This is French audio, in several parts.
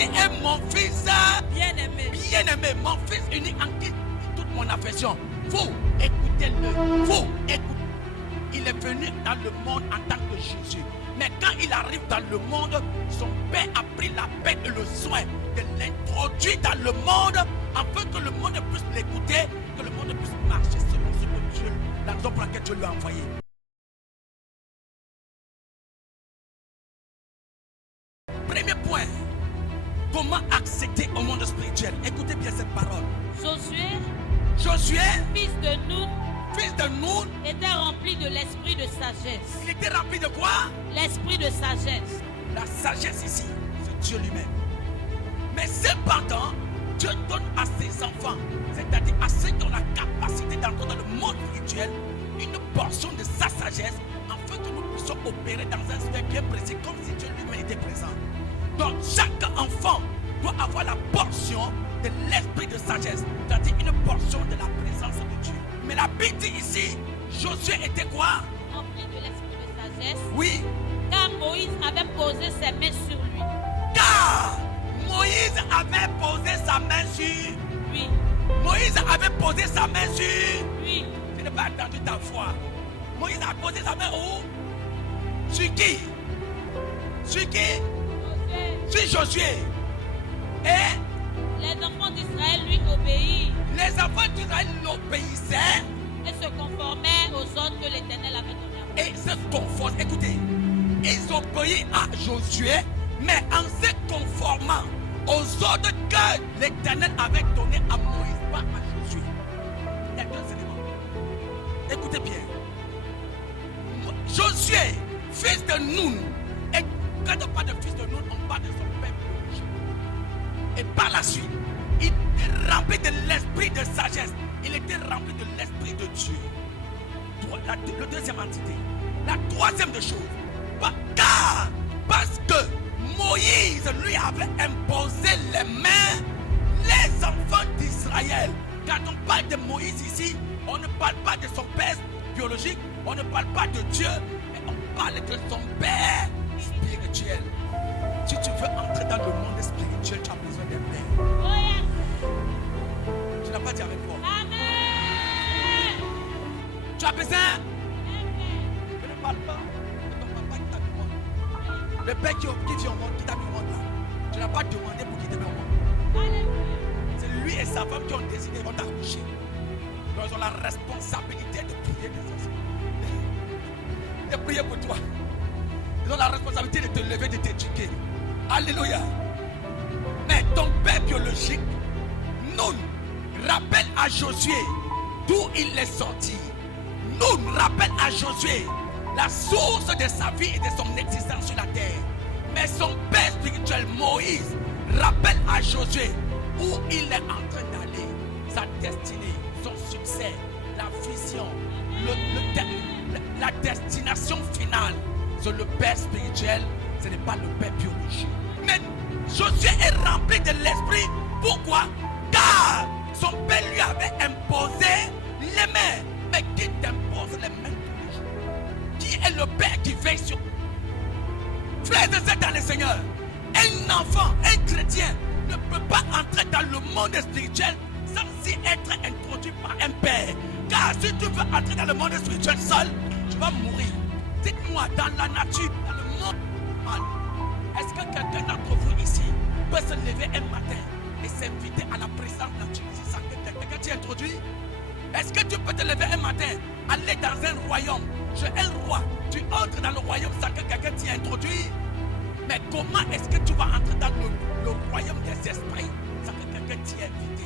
Ceci est mon fils bien-aimé. bien-aimé, mon fils unique en qui toute mon affection. Vous, écoutez-le. Vous, écoutez. Il est venu dans le monde en tant que Jésus. Mais quand il arrive dans le monde, son père a pris la peine et le soin de l'introduire dans le monde afin que le monde puisse l'écouter, que le monde puisse marcher selon ce que Dieu, la raison pour laquelle Dieu lui a envoyé. Premier point, comment accéder au monde spirituel? Écoutez bien cette parole. Josué, fils de Nun, fils de Nun, était rempli de l'esprit de sagesse. il était rempli de quoi? L'esprit de sagesse. La sagesse ici, c'est Dieu lui-même. Mais cependant, Dieu donne à ses enfants, c'est-à-dire à ceux qui ont la capacité d'entrer dans le monde spirituel, une portion de sa sagesse, afin que nous puissions opérer dans un sphère bien précis, comme si Dieu lui-même était présent. Donc chaque enfant doit avoir la portion de l'esprit de sagesse, c'est-à-dire une portion de la présence de Dieu. Mais la Bible dit ici, Josué était quoi? Rempli de l'esprit de sagesse. Oui, Car Moïse avait posé ses mains sur lui. car Moïse avait posé sa main sur... Oui, Moïse avait posé sa main sur... oui. Je n'ai pas entendu ta foi. Moïse a posé sa main où? Sur qui? Sur qui? Josué. Sur Josué. Et Les enfants d'Israël lui obéirent les enfants d'Israël l'obéissaient et se conformaient aux ordres que l'Éternel avait donnés à Moïse. et se conforment. Écoutez, ils obéissent à Josué, mais en se conformant aux ordres que l'Éternel avait donnés à Moïse, pas à Josué. Il y a deux éléments. Écoutez bien. Josué, fils de Nun, et quand on parle de fils de Nun, on parle de son père biologique. Et par la suite, il était rempli de l'esprit de sagesse. Il était rempli de l'esprit de Dieu. Le deuxième entité. La troisième des choses. Parce que Moïse lui avait imposé les mains, les enfants d'Israël. Quand on parle de Moïse ici, on ne parle pas de son père biologique, on ne parle pas de Dieu, mais on parle de son père spirituel. Si tu veux entrer dans le monde spirituel, tu as besoin d'un père. Oh yes. Tu n'as pas dit avec moi. Amen. Tu as besoin. Amen. Je ne parle pas de ton papa qui t'a mis au monde. Le père qui vit au monde, qui t'a mis au monde là. Tu n'as pas demandé pour qu'il te mette au monde. Alléluia. C'est lui et sa femme qui ont décidé, ils vont t'accoucher. Donc ils ont la responsabilité de prier des enfants. De prier pour toi. Ils ont la responsabilité de te lever, de t'éduquer. Alléluia. Mais ton père biologique, Nun, rappelle à Josué d'où il est sorti. Nun rappelle à Josué la source de sa vie et de son existence sur la terre. Mais son père spirituel, Moïse, rappelle à Josué où il est en train d'aller, sa destinée, son succès, la vision, la destination finale. C'est le père spirituel, ce n'est pas le père biologique. Mais Josué est rempli de l'esprit. Pourquoi? Car son père lui avait imposé les mains. Mais qui t'impose les mains tous les jours? Qui est le père qui veille sur vous? Frères et sœurs dans le Seigneur, un enfant, un chrétien ne peut pas entrer dans le monde spirituel sans y être introduit par un père. Car si tu veux entrer dans le monde spirituel seul, tu vas mourir. Dites-moi, dans la nature, dans le monde mal, est-ce que quelqu'un d'entre vous ici peut se lever un matin et s'inviter à la présence de Dieu sans que quelqu'un t'y introduit? Est-ce que tu peux te lever un matin, aller dans un royaume, chez un roi, tu entres dans le royaume sans que quelqu'un t'y introduit? Mais comment est-ce que tu vas entrer dans le royaume des esprits sans que quelqu'un t'y ait invité?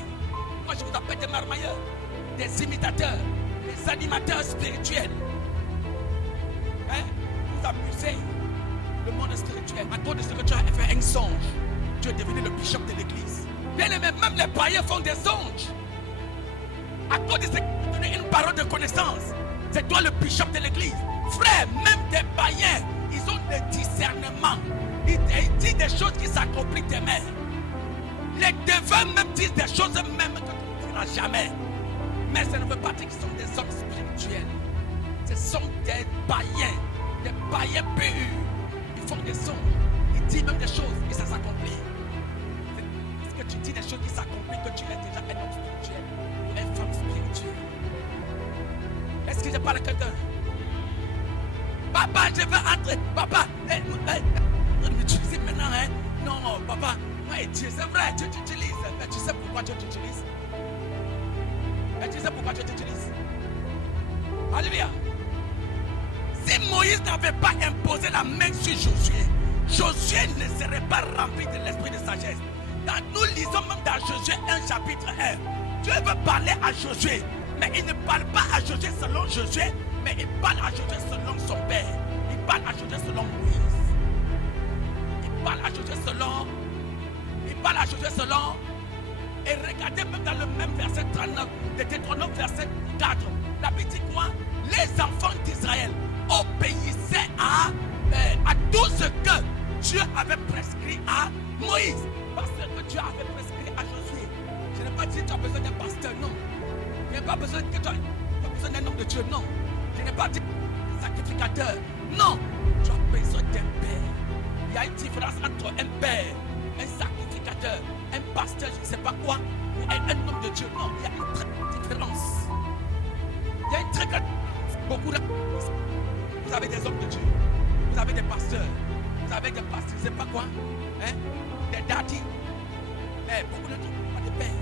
Moi je vous appelle des marmailleurs, des imitateurs, des animateurs spirituels. Hein? Vous amusez le monde spirituel. À cause de ce que tu as fait un songe, tu es devenu le bishop de l'église. Bien aimé, même les païens font des songes. À cause de ce que tu as donné une parole de connaissance, c'est toi le bishop de l'église. Frère, même des païens, ils ont des discernements. Ils disent des choses qui s'accomplissent demain. Les devins même disent des choses même que tu ne feras jamais. Mais ça ne veut pas dire qu'ils sont des hommes spirituels. Ce sont des païens purs. Ils font des songes, ils disent même des choses et ça s'accomplit. tu dis des choses qui s'accomplissent, que tu es déjà un homme spirituel ou une femme spirituelle. Est-ce que je parle à quelqu'un? Papa, je veux entrer. Papa, m'utiliser maintenant, hein? Non, papa, moi et Dieu, c'est vrai, Dieu t'utilise. Mais tu sais pourquoi Dieu t'utilise? Mais tu sais pourquoi Dieu t'utilise? Alléluia. Si Moïse n'avait pas imposé la main sur Josué, Josué ne serait pas rempli de l'esprit de sagesse. Nous lisons même dans Josué 1 chapitre 1. Dieu veut parler à Josué, mais il ne parle pas à Josué selon Josué, mais il parle à Josué selon son père. Il parle à Josué selon Moïse. Il parle à Josué selon. Il parle à Josué selon. Et regardez même dans le même verset 39, de Deutéronome verset 4. La Bible dit quoi? Les enfants d'Israël obéissaient à tout ce que Dieu avait prescrit à Moïse. Parce que Dieu avait prescrit à Josué. Je n'ai pas dit que tu as besoin d'un pasteur, non. Je n'ai pas besoin que tu as besoin d'un homme de Dieu, non. Je n'ai pas dit d'un sacrificateur, non. Tu as besoin d'un père. Il y a une différence entre un père, un sacrificateur, un pasteur, je ne sais pas quoi, ou un homme de Dieu. Non, il y a une très grande différence. Il y a une très grande différence. Beaucoup de... Vous avez des hommes de Dieu, vous avez des pasteurs, vous avez des pasteurs, je ne sais pas quoi, hein? Des daddies, mais beaucoup de trucs, pas de pères.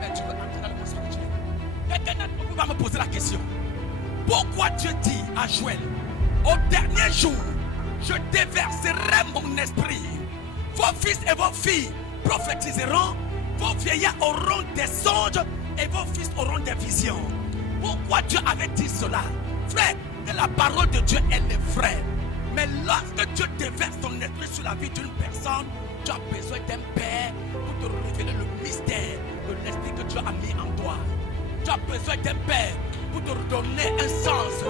Mais tu veux entrer dans le monde spirituel. Quelqu'un d'autre va me poser la question. Pourquoi Dieu dit à Joël, au dernier jour, je déverserai mon esprit. Vos fils et vos filles prophétiseront, vos vieillards auront des songes et vos fils auront des visions. Pourquoi Dieu avait dit cela? Frère, que la parole de Dieu, elle est vraie. Mais lorsque Dieu déverse son esprit sur la vie d'une personne, tu as besoin d'un père pour te révéler le mystère de l'esprit que Dieu a mis en toi. Tu as besoin d'un père pour te donner un sens.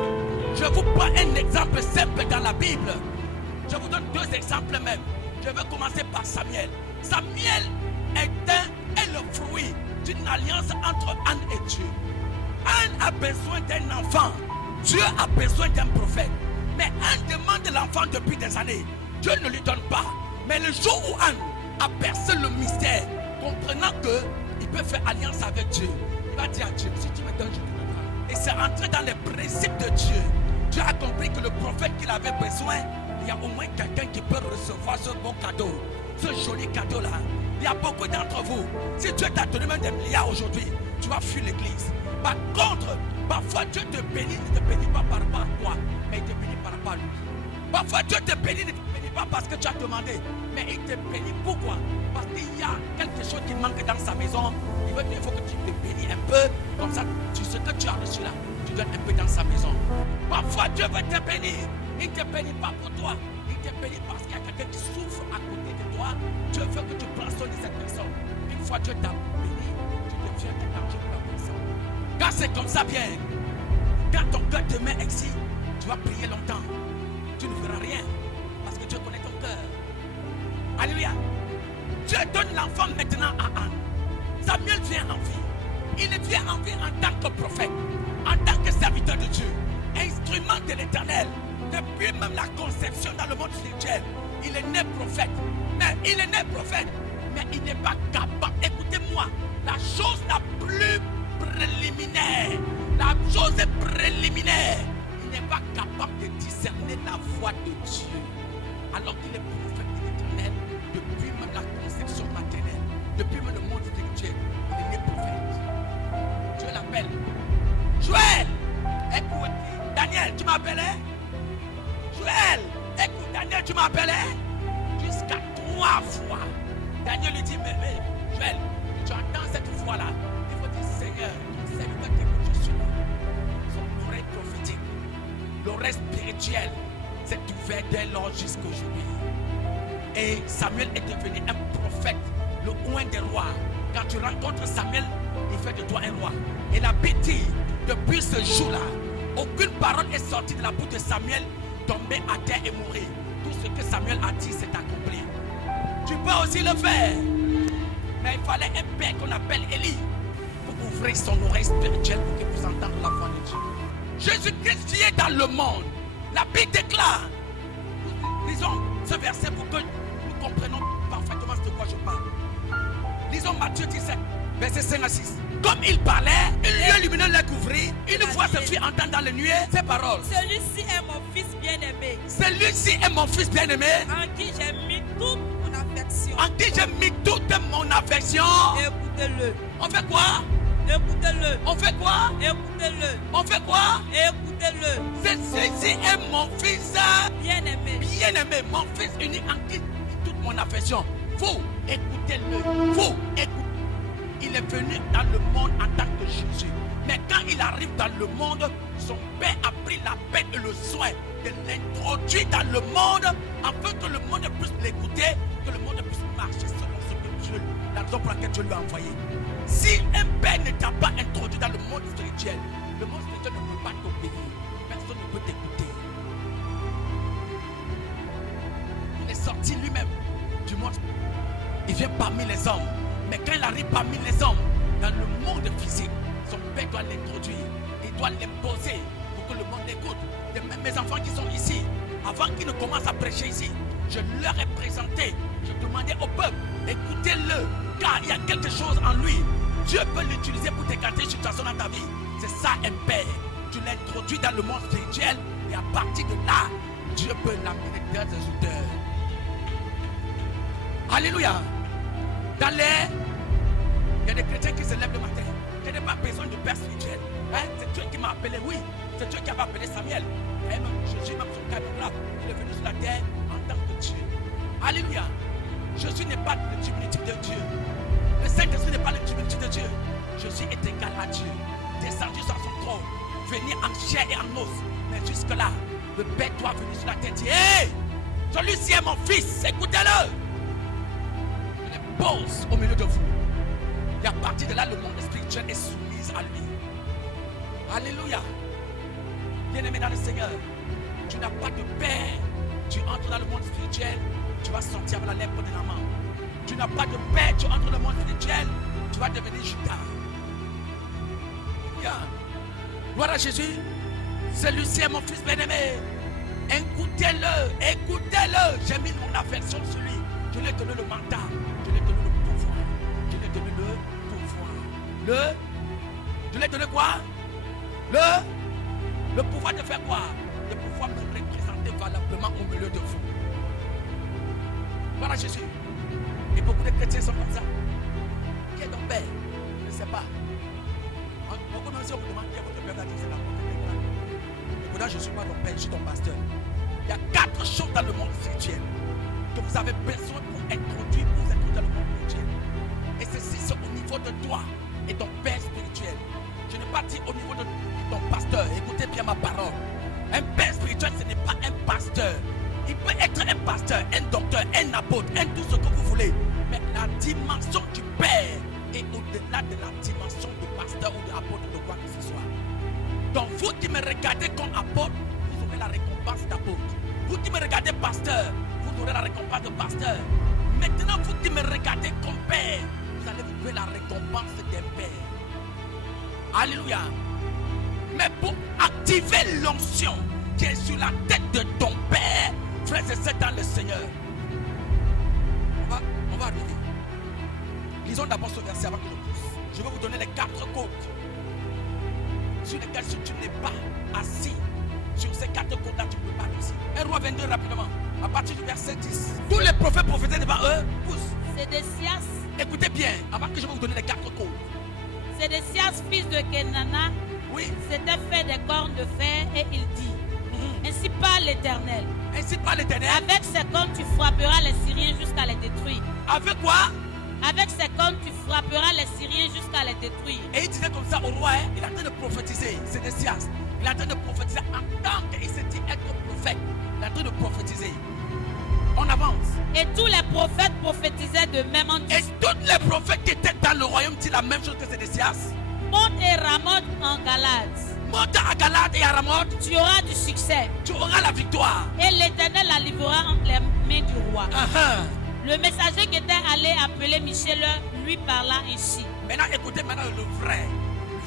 Je vous prends un exemple simple dans la Bible. Je vous donne deux exemples même. Je vais commencer par Samuel. Samuel est le fruit d'une alliance entre Anne et Dieu. Anne a besoin d'un enfant. Dieu a besoin d'un prophète. Mais Anne demande l'enfant depuis des années. Dieu ne lui donne pas. Mais le jour où Anne a percé le mystère, comprenant qu'il peut faire alliance avec Dieu, il va dire à Dieu, si tu me donnes, je te donnerai. Et c'est entré dans les principes de Dieu. Dieu a compris que le prophète qu'il avait besoin, il y a au moins quelqu'un qui peut recevoir ce beau cadeau, ce joli cadeau-là. Il y a beaucoup d'entre vous, si Dieu t'a donné même des milliards aujourd'hui, tu vas fuir l'église. Par contre, parfois Dieu te bénit, ne te bénit pas par rapport à toi, mais il te bénit par rapport à lui. Parfois Dieu te bénit, ne te bénit pas parce que tu as demandé, mais il te bénit pourquoi? Parce qu'il y a quelque chose qui manque dans sa maison. Il veut dire, il faut que tu te bénis un peu, comme ça, ce que tu as reçu là, tu donnes un peu dans sa maison. Parfois Dieu veut te bénir, il ne te bénit pas pour toi, il te bénit parce qu'il y a quelqu'un qui souffre à côté de toi. Dieu veut que tu prends soin de cette personne. Une fois Dieu t'a béni, tu deviens un danger pour la personne. Quand c'est comme ça, bien, quand ton cœur te met ici, tu vas prier longtemps. Tu ne verras rien parce que Dieu connaît ton cœur. Alléluia. Dieu donne l'enfant maintenant à Anne. Samuel vient en vie. Il vient en vie en tant que prophète, en tant que serviteur de Dieu, instrument de l'Éternel. Depuis même la conception dans le monde spirituel, il est né prophète. Mais il est né prophète, mais il n'est pas capable. Écoutez-moi, la chose la plus préliminaire, il n'est pas capable de discerner la voix de Dieu. Alors qu'il est prophète de l'Éternel, depuis même la conception maternelle, depuis même le monde spirituel, il est né prophète. Dieu l'appelle. Joël, écoute, Daniel, tu m'appelais? Joël, écoute, Daniel, tu m'appelais? Jusqu'à 3 fois. Daniel lui dit, mais Joël, tu entends cette voix-là? Il faut dire, Seigneur, ton serviteur t'écoute, je suis là. Son oreille prophétique, l'oreille spirituelle s'est ouverte dès lors jusqu'aujourd'hui. Et Samuel est devenu un prophète, le roi des rois. Quand tu rencontres Samuel, il fait de toi un roi. Et la Bible dit, depuis ce jour-là, aucune parole est sortie de la bouche de Samuel, tomber à terre et mourir. Tout ce que Samuel a dit s'est accompli. Tu peux aussi le faire. Mais il fallait un père qu'on appelle Élie pour ouvrir son oreille spirituelle pour qu'il puisse entendre la voix de Dieu. Jésus-Christ vient dans le monde. La Bible déclare. Lisons ce verset pour que nous comprenions parfaitement de quoi je parle. Lisons Matthieu 17, verset 5 à 6. Comme il parlait, un lieu lumineux les couvrit. Une voix se fit entendre dans les nuées ces paroles. Celui-ci est mon fils bien-aimé, Celui-ci est mon fils bien-aimé, en qui j'ai mis toute mon affection. en qui j'ai mis toute mon affection. Écoutez-le. On fait quoi? Écoutez-le. On fait quoi? Écoutez-le. On fait quoi? Écoutez-le. Celui-ci est mon fils Bien-aimé. bien-aimé, mon fils unique en qui toute mon affection. Vous, écoutez-le. Vous, écoutez. Il est venu dans le monde en tant que Jésus. Mais quand il arrive dans le monde, son Père a pris la peine et le soin de l'introduire dans le monde afin que le monde puisse l'écouter, que le monde puisse marcher selon ce que Dieu, la raison pour laquelle Dieu lui a envoyé. Si un Père ne t'a pas introduit dans le monde spirituel, le monde spirituel ne peut pas t'obéir. Personne ne peut t'écouter. Il est sorti lui-même du monde. Il vient parmi les hommes. Mais quand il arrive parmi les hommes, dans le monde physique, son Père doit l'introduire. Il doit l'imposer pour que le monde l'écoute. De même mes enfants qui sont ici, avant qu'ils ne commencent à prêcher ici, je leur ai présenté, je demandais au peuple, écoutez-le, car il y a quelque chose en lui. Dieu peut l'utiliser pour t'écarter une situation dans ta vie. C'est ça un Père. Tu l'introduis dans le monde spirituel et à partir de là, Dieu peut l'amener dans des auteurs. Alléluia. Dans l'air, il y a des chrétiens qui se lèvent le matin. Je n'ai pas besoin de père spirituel. Hein? C'est Dieu qui m'a appelé, oui. C'est Dieu qui avait appelé Samuel. Et même Jésus, même son cartographe, il est venu sur la terre en tant que Dieu. Alléluia. Jésus n'est pas le diminutif de Dieu. Le Saint-Esprit n'est pas le diminutif de Dieu. Jésus est égal à Dieu. Descendu sur son trône, venir en chair et en os. Mais jusque-là, le Père doit venir sur la terre et dire, hé, celui-ci est mon fils, écoutez-le. Pose au milieu de vous. Et à partir de là, le monde spirituel est soumis à lui. Alléluia. Bien-aimé dans le Seigneur, tu n'as pas de Père. Tu entres dans le monde spirituel, tu vas sortir avec la lèvre de la main. Tu n'as pas de Père, tu entres dans le monde spirituel, tu vas devenir Judas. Alléluia. Gloire à Jésus. Celui-ci est mon fils bien-aimé. Écoutez-le, écoutez-le. J'ai mis mon affection sur lui. Je lui ai donné le mandat. Je lui ai donné le pouvoir. Je lui ai donné le pouvoir. Je lui ai donné quoi? Le pouvoir de faire quoi? De pouvoir me représenter valablement au milieu de vous. Voilà Jésus. Et beaucoup de chrétiens sont comme ça. Qui est ton père? Je ne sais pas. Beaucoup même si on vous demande qui est votre père, c'est la prophète. Et pourtant, je ne suis pas ton père, je suis ton pasteur. Il y a 4 choses dans le monde spirituel que vous avez besoin pour introduire dans le monde spirituel. Et ceci, c'est au niveau de toi et ton père spirituel. Je n'ai pas dit au niveau de ton pasteur. Écoutez bien ma parole. Un père spirituel, ce n'est pas un pasteur. Il peut être un pasteur, un docteur, un apôtre, un tout ce que vous voulez. Mais la dimension du père est au-delà de la dimension du pasteur ou de l'apôtre ou de quoi que ce soit. Donc vous qui me regardez comme apôtre, vous aurez la récompense d'apôtre. Vous qui me regardez pasteur, vous aurez la récompense de pasteur. Maintenant, vous qui me regardez comme père, vous allez vous trouver la récompense des pères. Alléluia. Mais pour activer l'onction qui est sur la tête de ton père, frères et sœurs dans le Seigneur, on va arriver. Lisons d'abord ce verset avant que je pousse. Je vais vous donner les 4 côtes sur lesquelles si tu n'es pas assis sur ces 4 côtes-là, tu ne peux pas réussir. 1 Roi 22 rapidement, à partir du verset 10. Tous les prophètes prophétaient devant eux. Pousse. Sédécias. Écoutez bien, avant que je vais vous donner les 4 côtes. Sédécias, fils de Kenana, Oui. s'était fait des cornes de fer et il dit, ainsi parle l'Éternel. Ainsi parle l'Éternel. Avec ces cornes, tu frapperas les Syriens jusqu'à les détruire. Avec quoi? Avec ces cornes, tu frapperas les Syriens jusqu'à les détruire. Et il disait comme ça au roi, hein, il est en train de prophétiser, c'est des sciences. Il est en train de prophétiser en tant qu'il s'est dit être prophète. Il est en train de prophétiser. On avance. Et tous les prophètes prophétisaient de même en Et tous les prophètes qui étaient dans le royaume disent la même chose que c'est des sciences. Monte et Ramoth en Galade. Monte à Galade et à Ramoth, Tu auras du succès. tu auras la victoire. Et l'Éternel la livrera entre les mains du roi. Uh-huh. Le messager qui était allé appeler Michel lui parla ainsi. Maintenant, écoutez maintenant le vrai.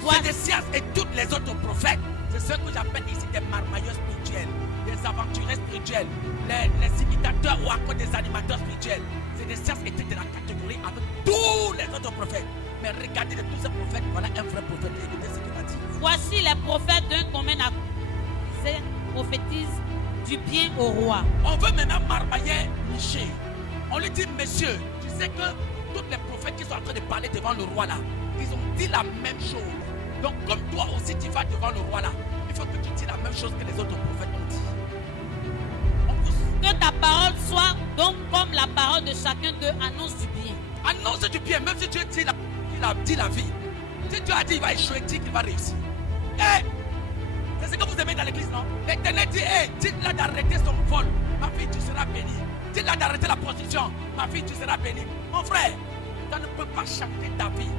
Voilà. C'est des sciences et tous les autres prophètes, c'est ce que j'appelle ici des marmailleurs spirituels, des aventuriers spirituels, les imitateurs prédicateurs ou encore des animateurs spirituels. C'est des sciences étaient de la catégorie avec tous les autres prophètes. Mais regardez de tous ces prophètes, voilà un vrai prophète. Écoutez ce qu'il a dit. Voici les prophètes d'un commun accord. Ils prophétisent du bien au roi. On veut maintenant marmailler Michée. On lui dit, monsieur, tu sais que tous les prophètes qui sont en train de parler devant le roi là, ils ont dit la même chose. Donc comme toi aussi tu vas devant le roi là, il faut que tu dises la même chose que les autres prophètes ont dit. On pousse. Que ta parole soit donc comme la parole de chacun d'eux, annonce du bien. Annonce du bien, même si tu dis la vie. Si tu as dit il va échouer, dis qu'il va réussir. Hey, c'est ce que vous aimez dans l'église, non? L'Éternel dit, hey, dites-la d'arrêter son vol. Ma fille, tu seras bénie. Dites-la d'arrêter la prostitution. Ma fille, tu seras bénie. Mon frère, ça ne peut pas changer ta vie.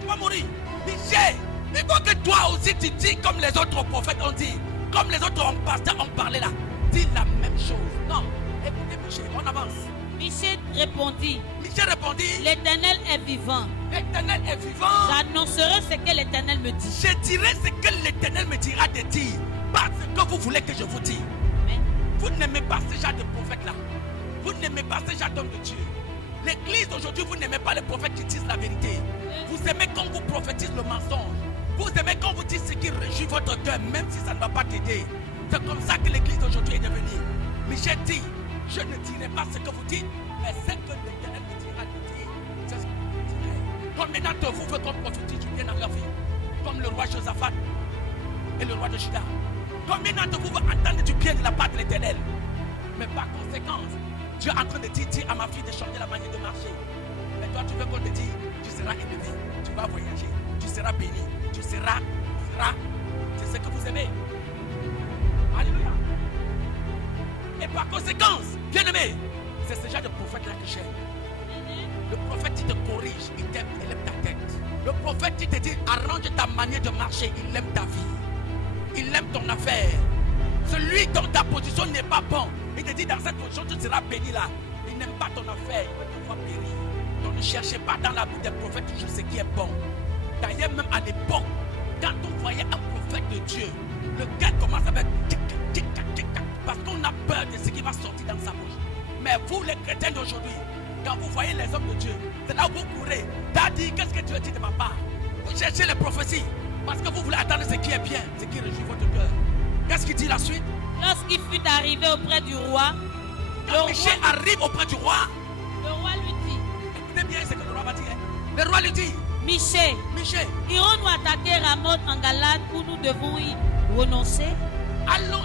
Tu vas mourir. Michel, il faut que toi aussi tu dis comme les autres prophètes ont dit, comme les autres pasteurs ont parlé là. Dis la même chose. Non, écoutez Michel, on avance. Michée répondit, Michel répondit, l'Éternel est vivant. l'Éternel est vivant. J'annoncerai ce que l'Éternel me dit. Je dirai ce que l'Éternel me dira de dire. Pas ce que vous voulez que je vous dise. Amen. Vous n'aimez pas ce genre de prophètes là. Vous n'aimez pas ce genre d'homme de Dieu. L'église aujourd'hui, vous n'aimez pas les prophètes qui disent la vérité. Vous aimez quand vous prophétisez le mensonge. Vous aimez quand vous dites ce qui réjouit votre cœur, même si ça ne va pas t'aider. C'est comme ça que l'église d'aujourd'hui est devenue. Michel dit, je ne dirai pas ce que vous dites, mais ce que l'Éternel me dira de dire, c'est ce que je dirai. Combien d'entre vous veut qu'on prophétise du bien dans leur vie? Comme le roi Josaphat et le roi de Juda. Combien d'entre vous veut entendre du bien de la part de l'Éternel? Mais par conséquent, Dieu est en train de dire, dis à ma fille de changer la manière de marcher. Mais toi, tu veux qu'on te dise, tu seras élevé, tu vas voyager, tu seras béni, tu seras. C'est ce que vous aimez. Alléluia. Et par conséquent, bien aimé, c'est ce genre de prophète-là que j'aime. Le prophète, il te corrige, il t'aime, il aime ta tête. Le prophète, il te dit, arrange ta manière de marcher, il aime ta vie. Il aime ton affaire. Celui dont ta position n'est pas bonne, il te dit, dans cette position, tu seras béni là. Il n'aime pas ton affaire, il veut te voir périr. Donc ne cherchez pas dans la bouche des prophètes toujours ce qui est bon. D'ailleurs, même à l'époque, quand on voyait un prophète de Dieu, le cœur commence à faire tic-tac, tic-tac, tic-tac, parce qu'on a peur de ce qui va sortir dans sa bouche. Mais vous, les chrétiens d'aujourd'hui, quand vous voyez les hommes de Dieu, c'est là où vous courez. T'as dit, qu'est-ce que Dieu dit de ma part? Vous cherchez les prophéties, parce que vous voulez attendre ce qui est bien, ce qui réjouit votre cœur. Qu'est-ce qu'il dit la suite? Lorsqu'il fut arrivé auprès du roi, Quand Michel arrive auprès du roi, le roi lui dit, écoutez bien ce que le roi va dire. Le roi lui dit, Michel, Michel, irons-nous attaquer Ramoth en Galade où nous devons y renoncer? allons,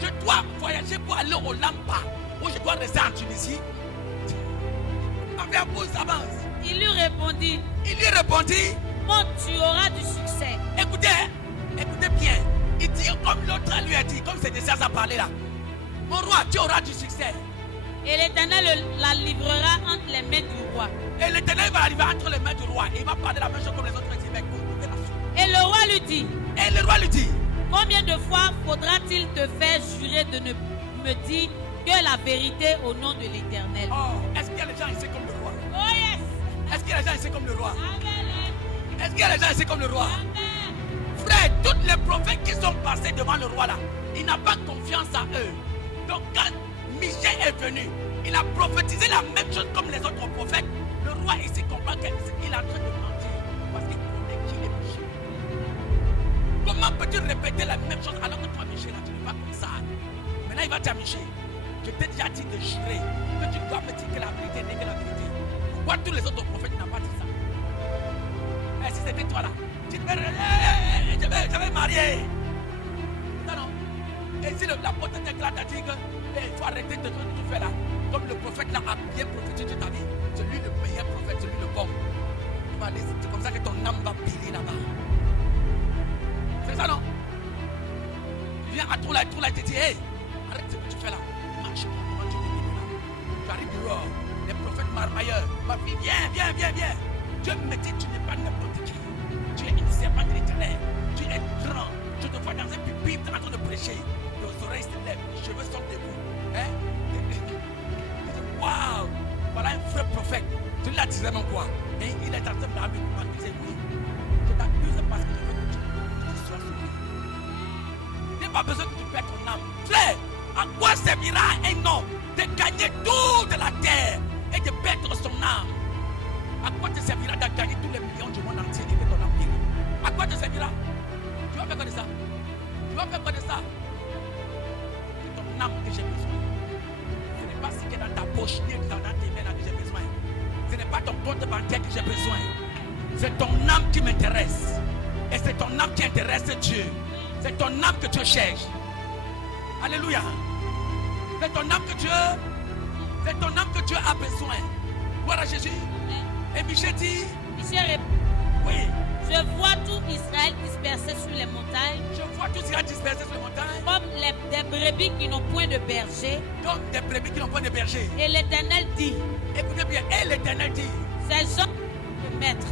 je dois voyager pour aller au Lampa, où je dois rester en Tunisie. Avec un pouce avance. Il lui répondit, Monte, tu auras du succès. écoutez bien. Il dit comme l'autre lui a dit, comme c'est des à parler là. Mon roi, tu auras du succès. Et l'Éternel la livrera entre les mains du roi. Et l'Éternel va arriver entre les mains du roi. Il va parler la même chose comme les autres évêques. Et le roi lui dit, Et le roi lui dit, combien de fois faudra-t-il te faire jurer de ne me dire que la vérité au nom de l'Éternel? oh, est-ce qu'il y a des gens ici comme le roi? Oh yes! Est-ce qu'il y a des gens ici comme le roi? Amen. Est-ce qu'il y a des gens ici comme le roi? Amen. Frère, tous les prophètes qui sont passés devant le roi là, il n'a pas confiance en eux. Donc quand Michel est venu, il a prophétisé la même chose comme les autres prophètes. Le roi ici comprend qu'il est en train de mentir parce qu'il connaît qui est Michel. Comment peux-tu répéter la même chose alors que toi Michel là, tu n'es pas comme ça? Maintenant il va dire à Michel, je t'ai déjà dit de jurer que tu dois me dire que la vérité n'est que la vérité. Pourquoi tous les autres prophètes n'ont pas dit ça? Mais si c'était toi là, tu te je vais marier. Non, non. Et si la porte t'éclate, t'as dit que il faut arrêter de tout faire là. Comme le prophète là a bien prophétisé toute ta vie. C'est lui le meilleur prophète, c'est lui le bon. C'est comme ça que ton âme va briller là-bas. C'est ça non? Tu viens à tout là, et tu dis, hey, arrête ce que tu fais là. Marche pas, comment tu es venu là? Tu arrives dehors, les prophètes marmailleurs. Ma fille, viens. Dieu me dit, tu n'es pas n'importe qui. Tu es une servante de l'Éternel. Tu es grand. Je te vois dans un pupitre en train de prêcher. Les oreilles se lèvent, les cheveux sont debout. Hein? Waouh! Voilà un vrai prophète. Tu l'as dit vraiment quoi? Et il est en train de m'accuser, oui. Je t'accuse parce que je veux que tu sois sauvé. Il n'y a pas besoin que tu perdes ton âme. Frère, À quoi servira un homme de gagner toute la terre et de perdre son âme? À quoi te servira de gagner tous les millions du monde entier et de ton âme périr? À quoi te servira? Tu vas faire quoi de ça? Tu vas faire quoi de ça? C'est ton âme que j'ai besoin. Ce n'est pas ce qui est dans ta poche ni dans tes mains que j'ai besoin. Ce n'est pas ton compte bancaire que j'ai besoin. C'est ton âme qui m'intéresse. Et c'est ton âme qui intéresse Dieu. C'est ton âme que Dieu cherche. Alléluia. C'est ton âme que Dieu a besoin. Voilà Jésus. Et Michel dit, Michel répond, oui, je vois tout Israël dispersé sur les montagnes, je vois tout Israël dispersé sur les montagnes, comme des brebis qui n'ont point de berger. comme des brebis qui n'ont pas de berger. Et l'Éternel dit, Écoutez bien, et l'Éternel dit, ces gens de maître,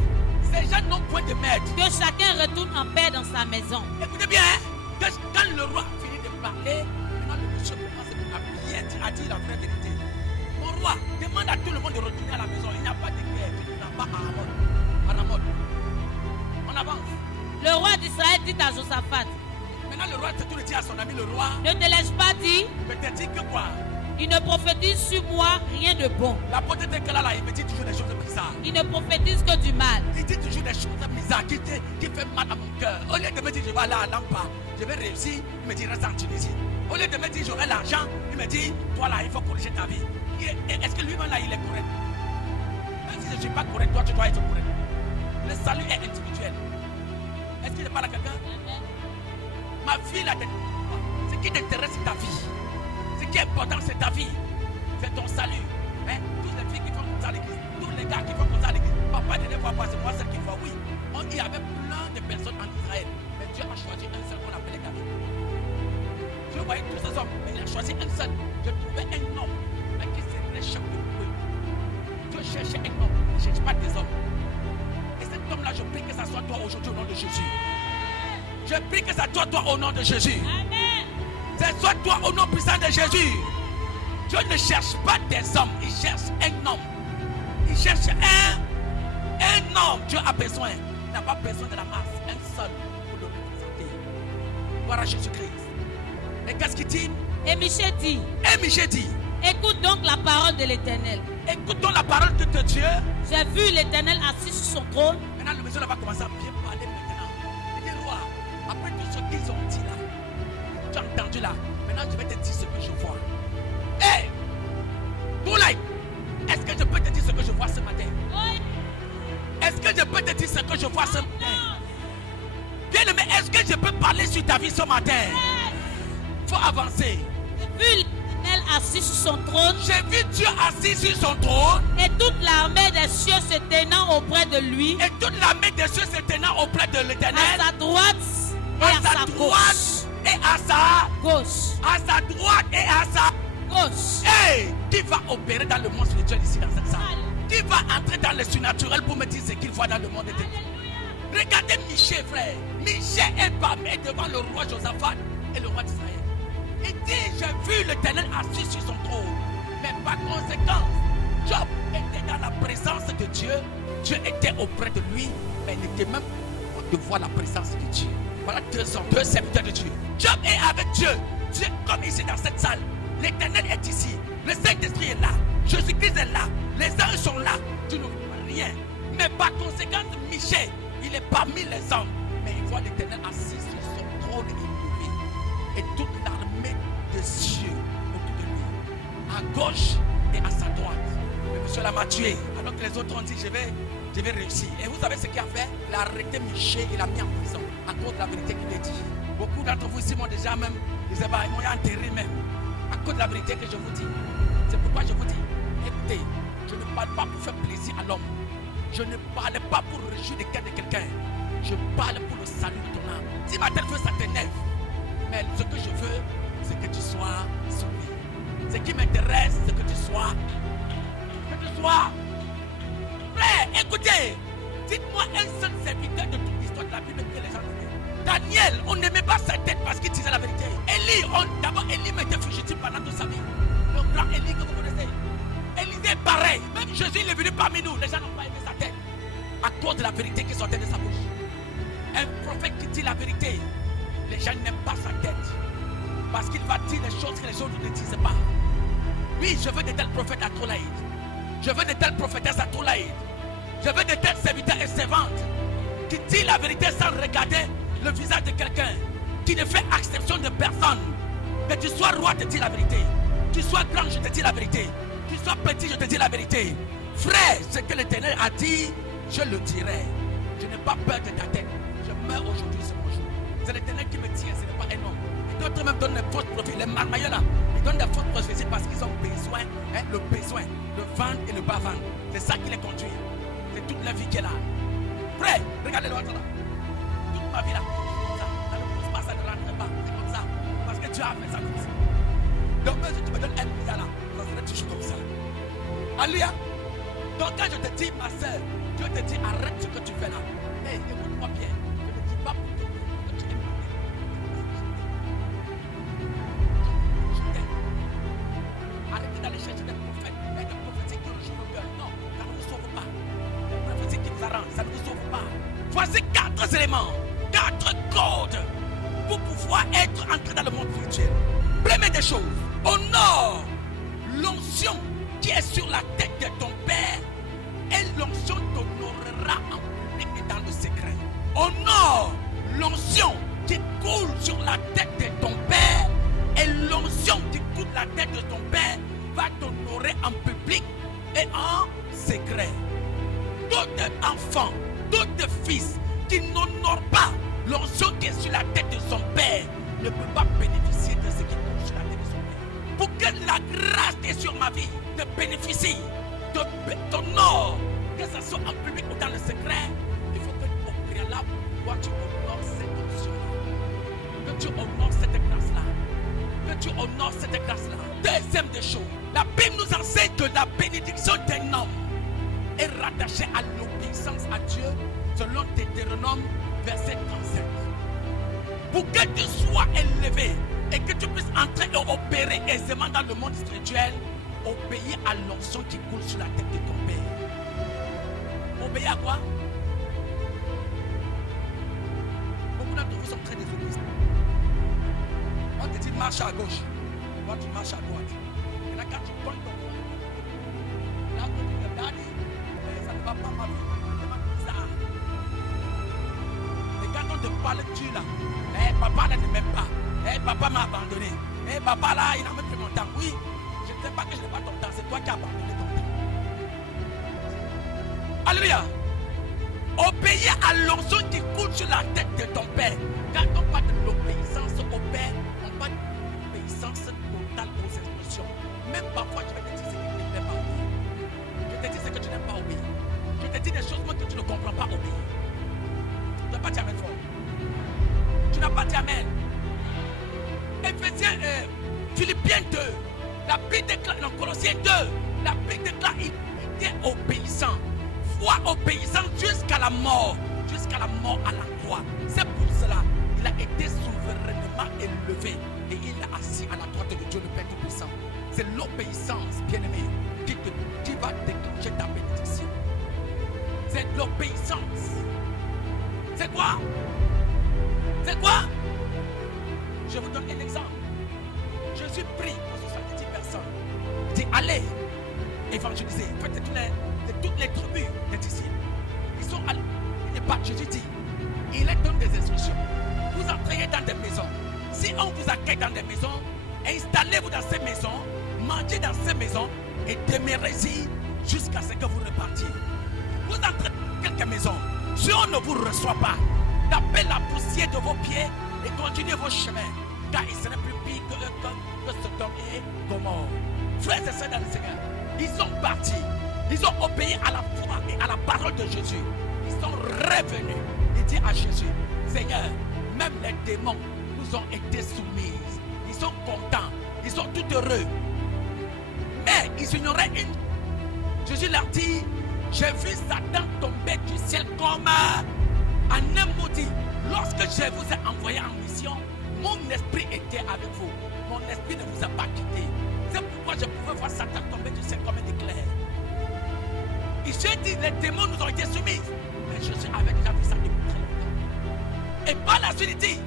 ces gens n'ont point de maître. que chacun retourne en paix dans sa maison. Écoutez bien, hein, quand le roi finit de parler, maintenant le monsieur commence à dire la vraie vérité. Mon roi, demande à tout le monde de retourner à la maison. Il n'y a pas de guerre, tu n'as pas à Ramoth. On avance. Le roi d'Israël dit à Josaphat, Maintenant le roi se tourne et dit à son ami le roi, ne te laisse pas dire, je te dis que quoi? il ne prophétise sur moi rien de bon. La potente qu'elle a là, il me dit toujours des choses bizarres. Il ne prophétise que du mal. Il dit toujours des choses bizarres qui fait mal à mon cœur. Au lieu de me dire je vais aller à Lampa, je vais réussir, il me dit reste en Tunisie. Au lieu de me dire j'aurai l'argent, il me dit toi là il faut corriger ta vie. Est-ce que lui-même là il est correct? Même si je ne suis pas correct, toi tu dois être correct. Le salut est individuel. Est-ce qu'il parle à quelqu'un? Ma vie là, ce qui t'intéresse c'est ta vie. Ce qui est important c'est ta vie. C'est ton salut. Hein? Toutes les filles qui font comme ça à l'église, tous les gars qui font comme ça à l'église, papa ne les voit pas, c'est moi seul qui vois. Oui, il y avait plein de personnes en Israël, mais Dieu a choisi un seul qu'on appelait David. Je voyais tous ces hommes, mais il a choisi un seul. Je trouvais un homme qui serait chef de peuple. Dieu cherchait un homme, il ne cherche pas des hommes. Et cet homme-là, je prie que ça soit toi aujourd'hui au nom de Jésus. Je prie que ça soit toi au nom de Jésus. Amen. C'est soit toi au nom puissant de Jésus. Dieu ne cherche pas des hommes, il cherche un homme. Il cherche un homme. Dieu a besoin. Il n'a pas besoin de la masse. Un seul pour le représenter. Voilà Jésus-Christ. Et qu'est-ce qu'il dit? Et Michel dit, Et Michel dit, écoute donc la parole de l'Éternel. écoutons la parole de Dieu. J'ai vu l'Éternel assis sur son trône. Maintenant le monsieur là va commencer à bien parler maintenant. Il dit roi, après tout ce qu'ils ont dit là, tu as entendu là, maintenant je vais te dire ce que je vois. Hé, Moulay, est-ce que je peux te dire ce que je vois ce matin? Oui. Est-ce que je peux te dire ce que je vois ce matin? Bien aimé, est-ce que je peux parler sur ta vie ce matin? Faut avancer. J'ai vu l'Éternel assis sur son trône J'ai vu Dieu assis sur son trône et toute l'armée des cieux se tenant auprès de lui, et toute l'armée des cieux se tenant auprès de l'Éternel, à sa droite et à à sa sa droite et à sa droite et à sa gauche. Hey, qui va opérer dans le monde spirituel ici dans cette salle? Qui va entrer dans le surnaturel pour me dire ce qu'il voit dans le monde éternel? Regardez Michel, frère. Michel est parmi devant le roi Josaphat et le roi d'Israël. Il dit, j'ai vu l'Éternel assis sur son trône. Mais par conséquent, Job était dans la présence de Dieu. Dieu était auprès de lui, mais il n'était même pas de voir la présence de Dieu. Voilà deux hommes, deux serviteurs de Dieu. Job est avec Dieu. Dieu comme ici dans cette salle. L'Éternel est ici. Le Saint-Esprit est là. Jésus-Christ est là. Les anges sont là. Tu ne vois rien. Mais par conséquent, Michel, il est parmi les hommes. Mais il voit l'Éternel assis sur son trône élevé. Et toute l'armée des cieux autour de lui. À gauche et à sa droite. Mais monsieur l'a tué. Alors que les autres ont dit, je vais réussir. Et vous savez ce qu'il a fait? Il a arrêté Michel et l'a mis en prison. À cause de la vérité qu'il a dit. Beaucoup d'entre vous ici m'ont déjà même, ils m'ont enterré même. À cause de la vérité que je vous dis. C'est pourquoi je vous dis, écoutez, je ne parle pas pour faire plaisir à l'homme. Je ne parle pas pour réjouir le cœur de quelqu'un. Je parle pour le salut de ton âme. Si ma tête veut, ça t'énerve. Mais ce que je veux, c'est que tu sois sauvé. Ce qui m'intéresse, c'est que tu sois. Frère, écoutez, dites-moi un seul serviteur de toute l'histoire de la Bible que les gens aimaient. Daniel, on n'aimait pas sa tête parce qu'il disait la vérité. Élie, d'abord, Élie était fugitif pendant toute sa vie. Le grand Élie que vous connaissez. Élisée, pareil. Même Jésus, il est venu parmi nous. Les gens n'ont pas aimé sa tête. À cause de la vérité qui sortait de sa bouche. Un prophète qui dit la vérité, les gens n'aiment pas sa tête. Parce qu'il va dire des choses que les autres ne disent pas. Oui, je veux de tels prophètes à Toulaïd. Je veux de telles prophétesses à Toulaïd. Je veux de tels serviteurs et servantes qui disent la vérité sans regarder le visage de quelqu'un, qui ne fait exception de personne. Que tu sois roi, je te dis la vérité. Tu sois grand, je te dis la vérité. Tu sois petit, je te dis la vérité. Frère, ce que l'Éternel a dit, je le dirai. Je n'ai pas peur de ta tête. Je meurs aujourd'hui, c'est mon jour. C'est l'Éternel qui me tient, ce n'est pas un homme. Et d'autres même donnent des fausses prophéties. Les marmailleurs là, ils donnent des fausses prophéties parce qu'ils ont besoin, le besoin de vendre et de ne pas vendre. C'est ça qui les conduit. C'est toute la vie qu'elle a. Frère, regardez le là. Toute ma vie là, ça ne pousse pas, ça ne rentre pas. C'est comme ça. Parce que Dieu a fait ça comme ça. Donc même si tu me donnes un milliard là, ça serait toujours comme ça. Alléluia. Donc quand je te dis ma soeur, Dieu te dit arrête ce que tu fais là. Hé, écoute-moi bien. Je ne dis pas pour toi que tu es malade. Je t'aime. Arrêtez d'aller chercher des prophètes. Mais des prophéties qui rejouent le cœur. Non, ça ne vous sauve pas. Des prophéties qui vous arrangent, ça ne vous sauve pas. Voici 4 éléments, 4 codes pour pouvoir être entré dans le monde spirituel. Première des choses, honore l'onction qui est sur la tête de ton père et l'onction t'honorera en public et dans le secret. Honore l'onction qui coule sur la tête de ton père et l'onction qui coule la tête de ton père va t'honorer en public et en secret. Tout enfant, tout fils qui n'honore pas l'onction qui est sur la tête de son père ne peut pas bénéficier de ce qui coule sur la tête de son père. Pour que la grâce qui est sur ma vie te bénéficie, t'honore, que ce soit en public ou dans le secret, il faut que au préalable, toi tu honores cette onction-là, que tu honores cette grâce-là, que tu honores cette grâce-là. Deuxième des choses, la Bible nous enseigne que la bénédiction d'un homme est rattachée à l'obéissance à Dieu selon Deutéronome verset 37. Pour que tu sois élevé et que tu puisses entrer et opérer aisément dans le monde spirituel, obéis à l'onction qui coule sur la tête de ton père. Obéis à quoi? Beaucoup d'entre vous sont très désobéissants. On te dit marche à gauche, toi tu marches à droite. Et là quand tu pognes ton frère, là quand tu regardes, ça ne va pas ma vie. C'est bizarre. Et quand on te parle de Dieu là, papa là ne m'aime pas. Papa m'a abandonné. Papa là, il a même pris mon temps. Oui, je ne sais pas que je n'ai pas ton temps. C'est toi qui as abandonné ton temps. Alléluia. Obéir à l'onction qui coule sur la tête de ton père. Quand on parle de l'obéissance au père, on parle de l'obéissance totale aux instructions. Même parfois, je vais te dire ce que tu ne n'aimes pas obéir. Je te dis ce que tu n'aimes pas obéir. Je te dis des choses que tu ne comprends pas obéir. Tu n'as pas dit amen fort. Tu n'as pas dit amen. Éphésiens, Philippiens 2, la Bible déclare, non, Colossiens 2, la Bible déclare, il était obéissant, foi obéissant jusqu'à la mort à la croix. C'est pour cela qu'il a été souverainement élevé et il est assis à la droite de Dieu le Père Tout-Puissant. C'est l'obéissance, bien-aimé, qui va déclencher ta bénédiction. C'est l'obéissance. C'est quoi? C'est quoi? Je vous donne un exemple. Jésus prie pour 70 personnes. Il dit allez évangéliser. Faites de toutes les tribus des disciples. Ils sont allés. Et pas Jésus dit, il leur donne des instructions. Vous entrez dans des maisons. Si on vous accueille dans des maisons, installez-vous dans ces maisons, mangez dans ces maisons et demeurez-y jusqu'à ce que vous repartiez. Vous entrez dans quelques maisons. Si on ne vous reçoit pas, tapez la poussière de vos pieds et continuez vos chemins, car il serait plus pire que Sodome et Gomorrhe. Frères et sœurs dans le Seigneur, ils sont partis, ils ont obéi à la foi et à la parole de Jésus. Ils sont revenus. Ils disent à Jésus, Seigneur, même les démons nous ont été soumis. Ils sont contents, ils sont tout heureux. Mais ils ignoraient une. Jésus leur dit, j'ai vu Satan tomber du ciel comme un maudit. Lorsque je vous ai envoyé en mission, mon esprit était avec vous. Mon esprit ne vous a pas quitté. C'est pourquoi je pouvais voir Satan tomber du ciel comme un éclair. Il s'est dit, les démons nous ont été soumis. Mais je suis avec déjà vu ça depuis très longtemps. Et par la suite, il dit,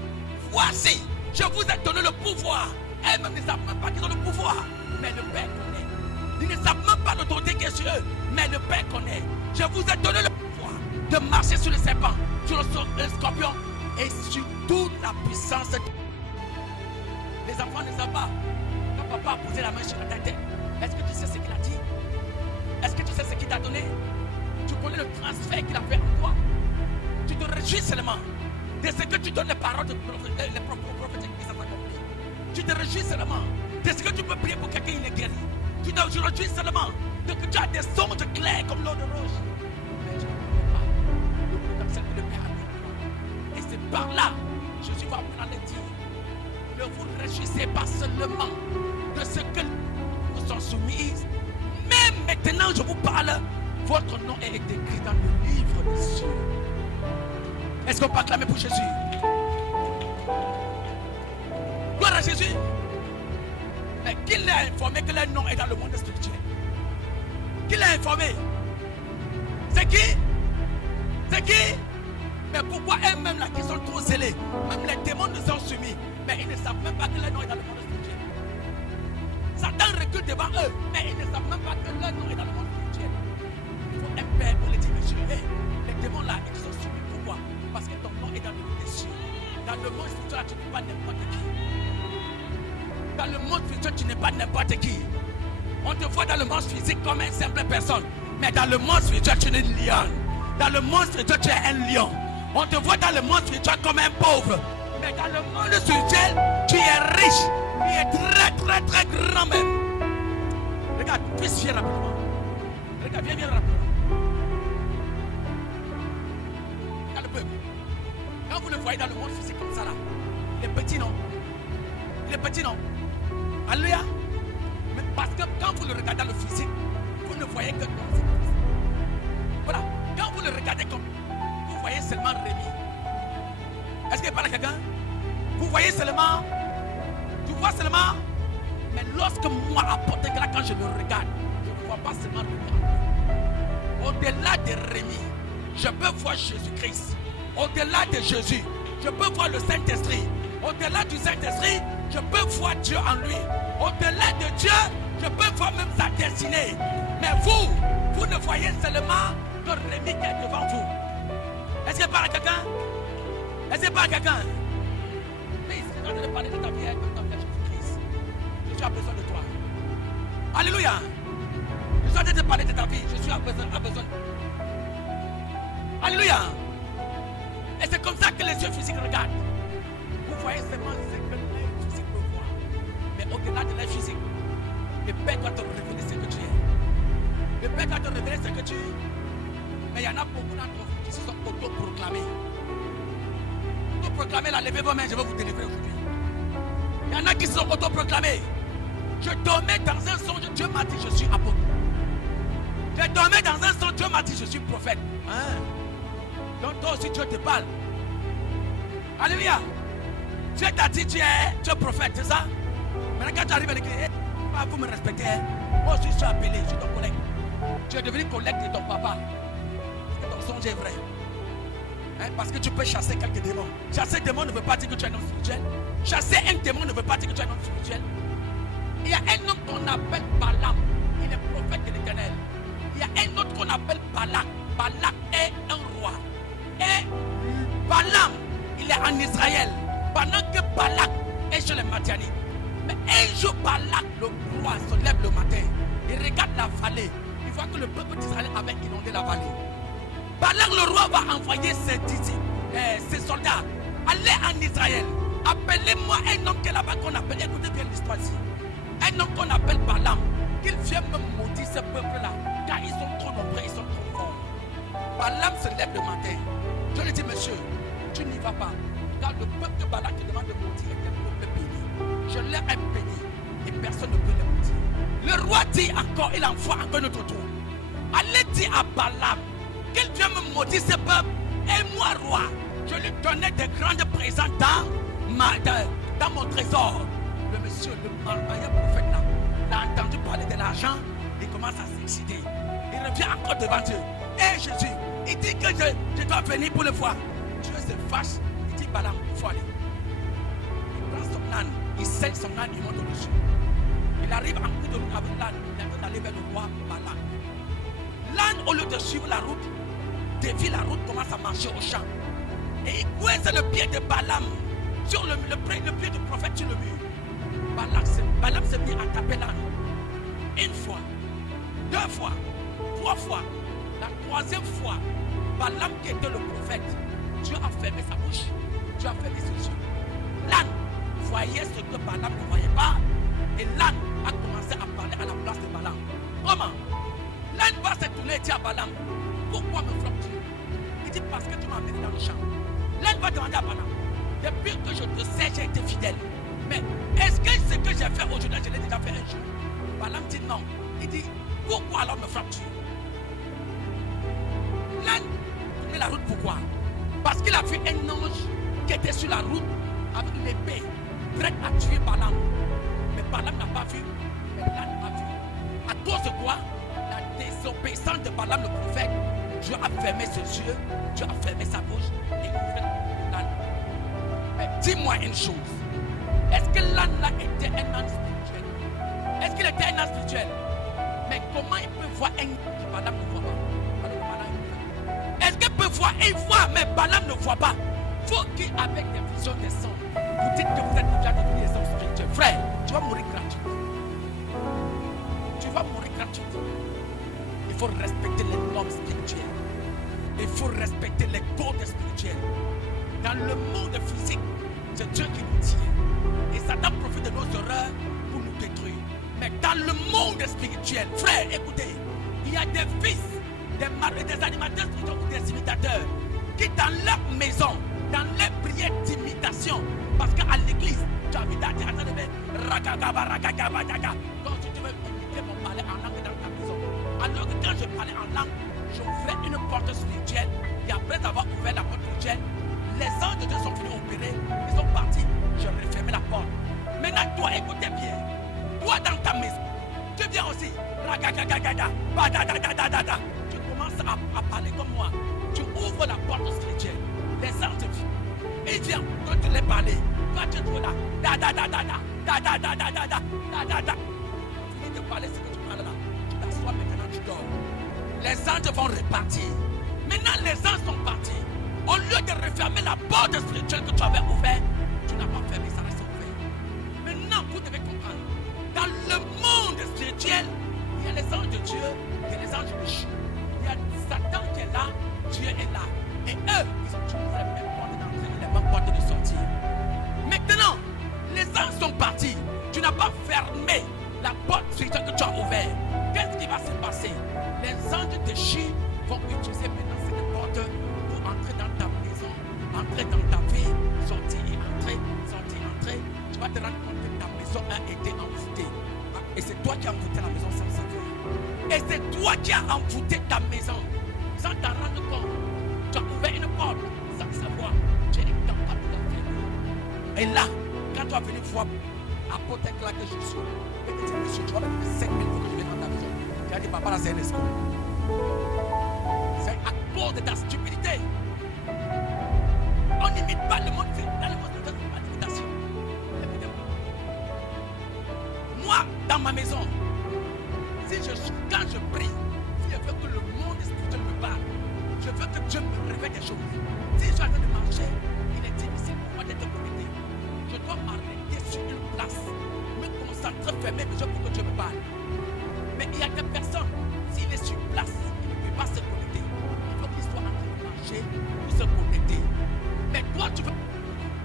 voici, Je vous ai donné le pouvoir. Elles-mêmes ne savent même pas qu'ils ont le pouvoir. Mais le Père connaît. Ils ne savent même pas l'autorité qui est sur eux. Mais le Père connaît. Je vous ai donné le pouvoir de marcher sur le serpent, sur le scorpion et sur toute la puissance. Les enfants ne savent pas. Quand papa a posé la main sur ta tête, est-ce que tu sais ce qu'il a dit? Est-ce que tu sais ce qu'il t'a donné? Tu connais le transfert qu'il a fait en toi. Tu te réjouis seulement de ce que tu donnes les paroles de les propres prophètes qui sont accomplis. Tu te réjouis seulement de ce que tu peux prier pour quelqu'un il est guéri. Tu te réjouis seulement de que tu as des songes clairs comme l'eau de roche. Mais je ne connais pas le monde comme celle que le Père a mis. Et c'est par là, Jésus va prendre les dire. Ne vous réjouissez pas seulement de ce que vous sont soumises. Même maintenant, je vous parle, votre nom est écrit dans le livre des cieux. Est-ce qu'on peut acclamer pour Jésus? Gloire à Jésus. Mais qui l'a informé que leur nom est dans le monde spirituel? Qui l'a informé? C'est qui? C'est qui? Mais pourquoi elles-mêmes là qui sont trop zélées, même les démons nous sont soumis, mais ils ne savent même pas que leur nom est dans le monde spirituel. Satan recule devant eux, mais ils ne savent même pas que leur nom est dans le monde spirituel. Il faut un père pour les dire, monsieur, hey, les démons là, ils sont soumis. Pourquoi? Parce que ton nom est dans le monde des cieux. Dans le monde spirituel, tu n'es pas n'importe qui. Dans le monde spirituel, tu n'es pas n'importe qui. On te voit dans le monde physique comme une simple personne. Mais dans le monde spirituel, tu es une lionne. Dans le monde spirituel, tu es un lion. On te voit dans le monde spirituel comme un pauvre. Mais dans le monde spirituel, tu es riche. Tu es très, très, très grand même. Regarde, puisse viens rapidement. Regarde, viens rapidement. Regarde le peuple. Quand vous le voyez dans le monde physique comme ça là, il est petit, non? Il est petit, non? Alléluia. Mais parce que quand vous le regardez dans le physique, vous ne voyez que comme ça. Voilà. Quand vous le regardez comme, vous voyez seulement Rémi. Est-ce qu'il parle à quelqu'un? Vous voyez seulement, tu vois seulement. Mais lorsque moi, apporte là, quand je le regarde, je ne vois pas seulement Rémi. Au-delà de Rémi, je peux voir Jésus-Christ. Au-delà de Jésus, je peux voir le Saint-Esprit. Au-delà du Saint-Esprit, je peux voir Dieu en lui. Au-delà de Dieu, je peux voir même sa destinée. Mais vous ne voyez seulement que Rémi qui est devant vous. Est-ce qu'il parle à quelqu'un? Est-ce qu'il parle à quelqu'un? Mais il s'est en train de parler de ta vie avec ton Père Jésus-Christ. Jésus a besoin de toi. Alléluia. Je suis en train de parler de ta vie. Jésus a besoin. Alléluia. Et c'est comme ça que les yeux physiques regardent. Vous voyez seulement ce que l'œil physique peut voir. Mais au-delà de l'œil physique, le Père doit te révéler ce que tu es. Le Père doit te révéler ce que tu es. Mais il y en a beaucoup d'entre vous qui se sont autoproclamés. Autoproclamés, là, levez vos mains, je vais vous délivrer aujourd'hui. Il y en a qui se sont autoproclamés. Je dormais dans un songe, Dieu m'a dit je suis apôtre. Je dormais dans un songe, Dieu m'a dit je suis prophète. Hein? Donc toi aussi Dieu te parle. Alléluia. Dieu t'a dit tu es prophète, c'est ça? Maintenant quand tu arrives à l'église, vous me respectez. Moi aussi je suis appelé, je suis ton collègue. Tu es devenu collègue de ton papa. Parce que ton songe est vrai. Hein? Parce que tu peux chasser quelques démons. Chasser un démon ne veut pas dire que tu es un homme spirituel. Chasser un démon ne veut pas dire que tu es un homme spirituel. Il y a un homme qu'on appelle Balaam. Il est prophète de l'Éternel. Il y a un autre qu'on appelle Balak. Balak est un roi. Et Balaam, il est en Israël. Pendant que Balak est chez les Madianites. Mais un jour, Balak, le roi, se lève le matin. Il regarde la vallée. Il voit que le peuple d'Israël avait inondé la vallée. Balak, le roi, va envoyer ses soldats. Allez en Israël. Appelez-moi un homme qui est là-bas qu'on appelle. Écoutez bien l'histoire ici. Un homme qu'on appelle Balaam. Qu'il vienne me maudire ce peuple-là. Car ils sont trop nombreux, ils sont trop forts. Balaam se lève le matin. Je lui dis, monsieur, tu n'y vas pas. Car le peuple de Balak te demande de maudire est un peuple béni. Je l'ai béni et personne ne peut le maudire. Le roi dit encore, il envoie encore notre tour. Allez dire à Balaam qu'il vienne me maudire ce peuple. Et moi, roi, je lui donnais des grandes présents dans mon trésor. Le monsieur, le malveillant prophète là, il a entendu parler de l'argent, il commence à s'exciter. Il revient encore devant Dieu. Et Jésus, il dit que je dois venir pour le voir. Dieu se fâche, il dit Balaam, il faut aller. Il prend un âne. Il saigne son âne, il monte au-dessus. Il arrive en cours de route avec l'âne. Il est en train d'aller vers le roi Balak. L'âne, au lieu de suivre la route, dévie la route, commence à marcher au champ. Et il coince le pied de Balaam sur le pied du prophète sur le mur. Balaam s'est mis à taper l'âne. Une fois, deux fois, trois fois. La troisième fois, Balaam qui était le prophète, Dieu a fermé sa bouche. Dieu a fermé ses yeux. L'âne voyait ce que Balaam ne voyait pas. Et l'âne a commencé à parler à la place de Balaam. Comment? L'âne va se tourner et dire à Balaam, pourquoi me frappes-tu? Il dit, parce que tu m'as amené dans le champ. L'âne va demander à Balaam, depuis que je te sais, j'ai été fidèle. Mais est-ce que ce que j'ai fait aujourd'hui, je l'ai déjà fait un jour? Balaam dit non. Il dit, pourquoi alors me frappes-tu? L'âne tournait la route, pourquoi? Parce qu'il a vu un ange qui était sur la route avec l'épée, prêt à tuer Balaam. Mais Balaam n'a pas vu, mais l'âne a vu. À cause de quoi? La désobéissance de Balaam le prophète, Dieu a fermé ses yeux, Dieu a fermé sa bouche et ouvert l'âne. Mais dis-moi une chose, est-ce que l'âne là était un âne spirituel? Est-ce qu'il était un âne spirituel? Mais comment il peut voir un que Balaam ne voit pas? Alors Balaam, est-ce qu'il peut voir? Il voit, mais Balaam ne voit pas. Faut qu'avec des visions des sons, vous dites que vous êtes déjà devenus des hommes spirituels. Frère, tu vas mourir gratuitement. Tu vas mourir gratuitement. Il faut respecter les normes spirituelles. Il faut respecter les codes spirituels. Dans le monde physique, c'est Dieu qui nous tient. Et Satan profite de nos erreurs pour nous détruire. Mais dans le monde spirituel, frère, écoutez, il y a des fils, des maris, des animateurs spirituels ou des imitateurs qui dans leur maison, dans les prières d'imitation, parce qu'à l'église, tu as envie d'être en train de faire ragagaba. Donc si tu veux imiter mon parler en langue dans ta maison. Alors que quand je parlais en langue, j'ouvrais une porte spirituelle. Et après avoir ouvert la porte spirituelle, les anges de Dieu sont venus opérer. Ils sont partis. Je refermais la porte. Maintenant, toi, écoutez bien. Toi, dans ta maison, tu viens aussi. Tu commences à parler comme moi. Tu ouvres la porte spirituelle. Les anges viennent. Ils viennent. Quand tu les parles, toi, tu es toujours là. Tu viens de parler ce que tu parles là. Tu t'assois maintenant, tu dors. Les anges vont repartir. Maintenant, les anges sont partis. Au lieu de refermer la porte spirituelle que tu avais ouverte, tu n'as pas fermé, ça reste ouvert. Maintenant, vous devez comprendre. Dans le monde spirituel, il y a les anges de Dieu, il y a les anges méchants. Il y a Satan qui est là, Dieu est là. Et eux, ils ont toujours les mêmes portes d'entrée et les mêmes portes de sortie. Maintenant, les anges sont partis. Tu n'as pas fermé la porte spirituelle que tu as ouverte. Qu'est-ce qui va se passer? Les anges déchus vont utiliser maintenant cette porte pour entrer dans ta maison, entrer dans ta vie, sortir et entrer, sortir et entrer. Tu vas te rendre compte que ta maison a été envoûtée. Et c'est toi qui as envoûté la maison sans savoir. Et c'est toi qui as envoûté ta maison sans t'en rendre compte. Tu as ouvert une porte sans savoir. Tu es incapable de la fermer. Et là, quand tu as venu voir apôtre là que je suis, et tu dis, monsieur, tu vas me donner 5 000 pour que je vienne dans ta maison. Tu as dit, papa, là, c'est un escroc. C'est à cause de ta stupidité. On n'imite pas le monde dans le monde de l'imitation. Écoutez-moi. Moi, dans ma maison, quand je prie, si je veux que le monde spirituel me parle, je veux que Dieu me révèle des choses. Si je suis en train de marcher, il est difficile pour moi d'être connecté. Je dois m'arrêter sur une place, me concentrer, fermer mes yeux pour que Dieu me parle. Mais il y a des personnes, s'il est sur place, il ne peut pas se connecter. Il faut qu'il soit en train de marcher pour se connecter. Mais toi, tu veux.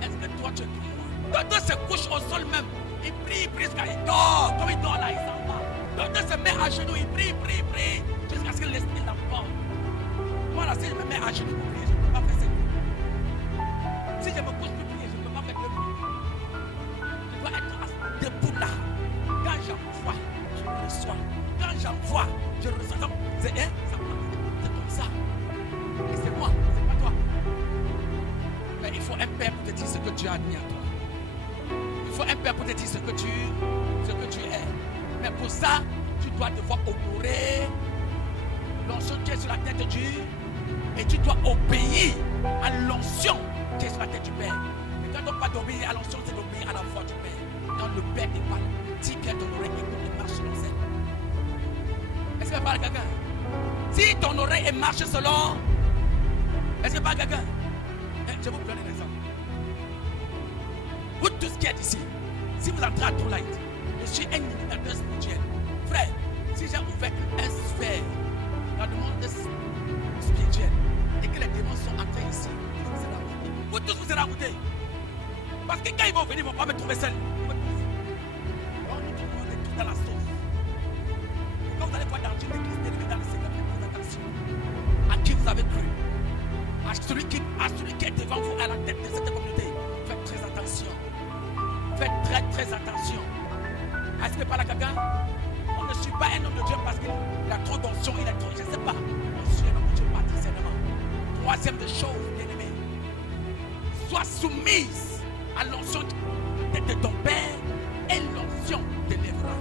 Est-ce que toi, tu es comme moi? D'autres se couchent au sol même. Il prie jusqu'à il dort. Comme il dort là, il s'en va. D'autres se met à genoux, il prie. Jusqu'à ce que l'esprit l'emporte. Moi là, si je me mets à genoux pour prier, je ne peux pas faire 5 minutes. Si je me couche pour prier, je ne peux pas faire 2 minutes. Je dois être debout là. Quand j'envoie, je reçois. Quand j'envoie, je reçois. C'est comme ça. Et c'est moi, c'est pas toi. Mais il faut un père pour te dire ce que Dieu a mis à toi. Il faut un père pour te dire ce que tu es. Mais pour ça, tu dois devoir honorer l'onction qui est sur la tête de Dieu. Et tu dois obéir à l'onction qui est sur la tête du Père. Et quand on parle d'obéir à l'onction, c'est d'obéir à la voix du Père. Quand le Père te parle, dis bien ton oreille et écoute et marche selon celle. Est-ce que parle quelqu'un? Si ton oreille est marche selon, est-ce que parle quelqu'un? Je vous donne un exemple. Vous tous qui êtes ici, si vous entrez à True Light, je suis un imitateur spirituel. Frère, si j'ai ouvert un sphère dans le monde spirituel et que les démons sont entrés ici, vous tous vous serez racontés. Parce que quand ils vont venir, ils ne vont pas me trouver seul. On est tous dans la sauce. Quand vous allez voir dans une église déléguée dans le Seigneur, faites attention à qui vous avez cru. À celui qui est devant vous, à la tête de cette communauté. Faites très attention. Faites très très attention. Est-ce que par la quelqu'un? On ne suit pas un homme de Dieu parce qu'il a trop d'onction, il a trop, je ne sais pas. On suit un homme de Dieu par discernement. Troisième des choses, bien-aimé. Sois soumise à l'onction de ton Père et l'onction te lèvera.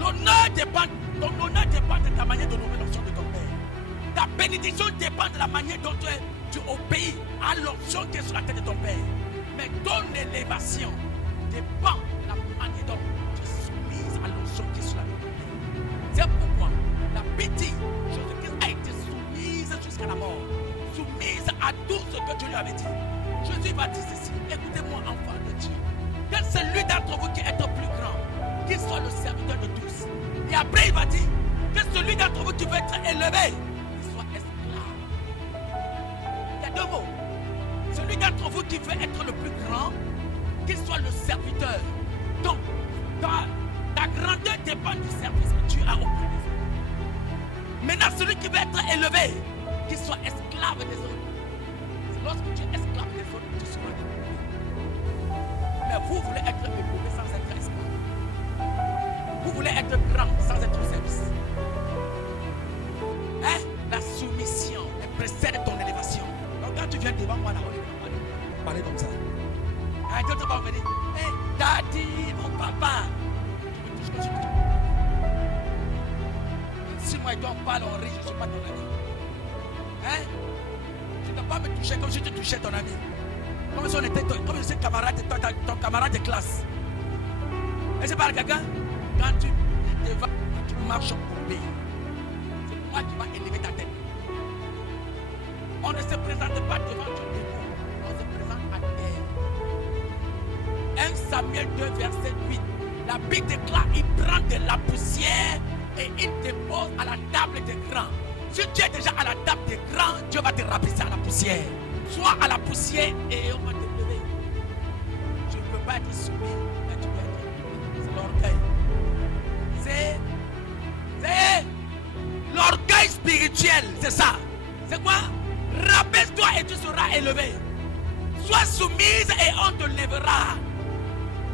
Ton honneur dépend de ta manière de nommer l'onction de ton Père. Ta bénédiction dépend de la manière dont tu obéis à l'onction qui est sur la tête de ton Père. Mais ton élévation dépend de la manière dont tu es soumise à l'onction qui est sur la tête de ton Père. C'est pourquoi la petite Jésus-Christ a été soumise jusqu'à la mort. Soumise à tout ce que Dieu lui avait dit. Jésus va dire ceci. Écoutez-moi, enfant de Dieu. Que celui d'entre vous qui est le plus grand, qu'il soit le serviteur de tous. Et après, il va dire que celui d'entre vous qui veut être élevé, qu'il soit esclave. Il y a deux mots. Celui d'entre vous qui veut être le plus grand, qu'il soit le serviteur. Donc, ta grandeur dépend du service que tu as auprès des autres. Maintenant, celui qui veut être élevé, qu'il soit esclave des autres. C'est lorsque tu es esclave des autres que tu seras élevé. Mais vous voulez être élevé sans être esclave. Vous voulez être grand sans être au service. Hein? La soumission précède ton élévation. Donc quand tu viens devant moi là, on va parler comme ça. D'autres vont venir. Hey, daddy, mon papa. Tu me touches que tu me. Si moi et toi on parle, on rit, je ne suis pas ton ami. Hein? Tu ne dois pas me toucher comme si tu touchais ton ami. Comme si on était comme si camarade, ton camarade de classe. Et c'est pas quelqu'un? Quand tu marches au pays, c'est moi qui va élever ta tête. On ne se présente pas devant Dieu, on se présente à terre. 1 Samuel 2, verset 8. La Bible déclare, il prend de la poussière et il dépose à la table des grands. Si tu es déjà à la table des grands, Dieu va te rabaisser à la poussière. Sois à la poussière et on va te lever. Tu ne peux pas être soumis, mais tu peux être. C'est l'orgueil. C'est l'orgueil spirituel, c'est ça. C'est quoi? Rabaisse-toi et tu seras élevé. Sois soumise et on te lèvera.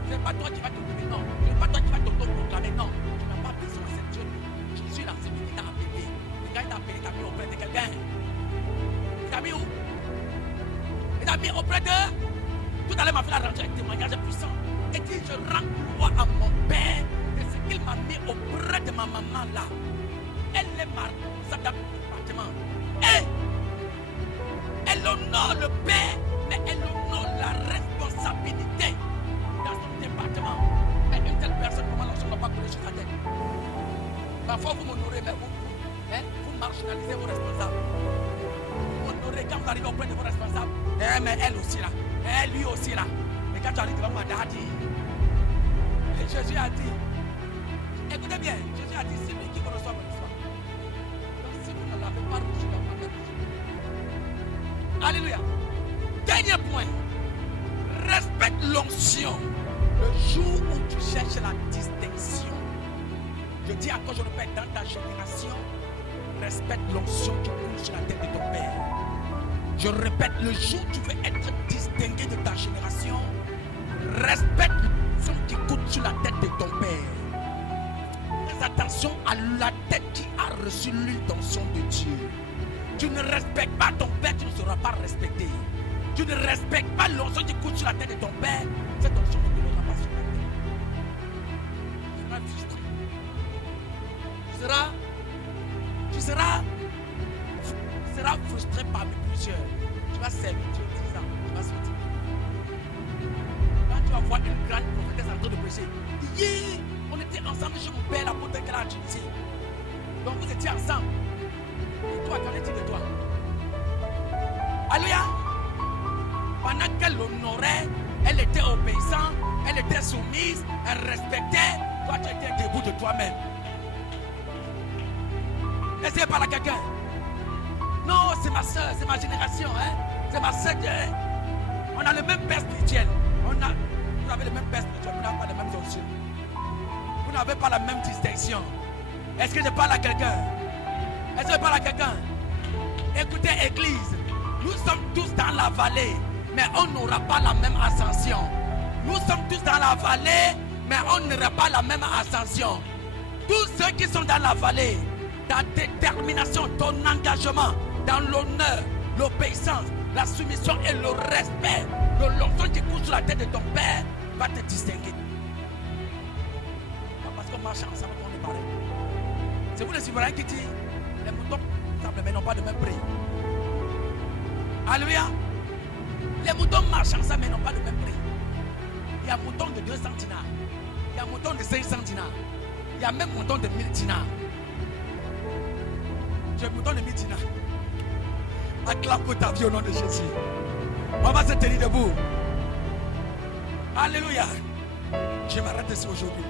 Ce n'est pas toi qui vas te lever, non. Ce n'est pas toi qui vas t'auto-proclamer, non. Tu n'as pas besoin de cette Dieu. Jésus là, c'est lui qui t'a appelé. Et quand il t'a appelé, il t'a mis auprès de quelqu'un. Il t'a mis où? Il t'a mis auprès de. Tout à l'heure, m'a fait la rendre un témoignage puissant. Et dit, je rends gloire à mon Père de ce qu'il m'a mis auprès de ma maman là. Elle est marre, ça date du département. Et elle honore le Père, mais elle honore la responsabilité dans son département. Mais une telle personne, comment l'on ne va pas couler sur sa tête? Parfois vous m'honorez, mais vous marginalisez vos responsables. Vous m'honorez quand vous arrivez auprès de vos responsables. Mais elle aussi là, et lui aussi là. Mais quand tu arrives devant ma daddy, et Jésus a dit, écoutez bien, Jésus a dit, c'est lui qui me reçoit, me reçoit. Donc si vous ne l'avez pas reçu, il va pas reçu. Alléluia. Dernier point. Respecte l'onction le jour où tu cherches la distinction. Je dis encore, je répète, dans ta génération, respecte l'onction qui coule sur la tête de ton père. Je répète, le jour où tu veux être distingué de ta génération, respecte l'onction qui coule sur la tête de ton père. Fais attention à la tête qui a reçu l'huile d'onction de Dieu. Tu ne respectes pas ton père, tu ne seras pas respecté. Tu ne respectes pas l'onction qui coule sur la tête de ton père, cette onction ne te l'aura pas sur la tête. Tu seras frustré. Tu seras frustré parmi plusieurs. Tu vas servir Dieu. suite. Quand tu vas voir une grande prophétesse en train de prêcher, dis, on était ensemble chez mon père, l'apôtre qu'elle a en Tunisie. Donc vous étiez ensemble. Et toi, qu'en est-il de toi? Alléluia. Pendant qu'elle l'honorait, elle était obéissante, elle était soumise, elle respectait. Toi, tu étais debout de toi-même. Est-ce que parle à quelqu'un? Non, c'est ma soeur, c'est ma génération. Hein? C'est ma soeur. On a le même père spirituel. Vous avez le même père spirituel, vous n'avez pas les mêmes options. Vous n'avez pas la même distinction. Est-ce que je parle à quelqu'un? Est-ce que je parle à quelqu'un? Écoutez, Église, nous sommes tous dans la vallée, mais on n'aura pas la même ascension. Nous sommes tous dans la vallée, mais on n'aura pas la même ascension. Tous ceux qui sont dans la vallée, ta détermination, ton engagement, dans l'honneur, l'obéissance, la soumission et le respect de l'onction qui coule sur la tête de ton père va te distinguer. Pas parce qu'on marche ensemble qu'on est pareil. C'est vous les souverains qui disent les moutons semblent mais n'ont pas de même prix. Alléluia. Les moutons marchent ensemble mais n'ont pas de même prix. Il y a un mouton de 200 dinars. Il y a un mouton de 500 dinars. Il y a même un mouton de 1000 dinars. Tu es un mouton de 1000 dinars. Acclame pour ta vie au nom de Jésus. On va se tenir debout. Alléluia. Je m'arrête ici aujourd'hui.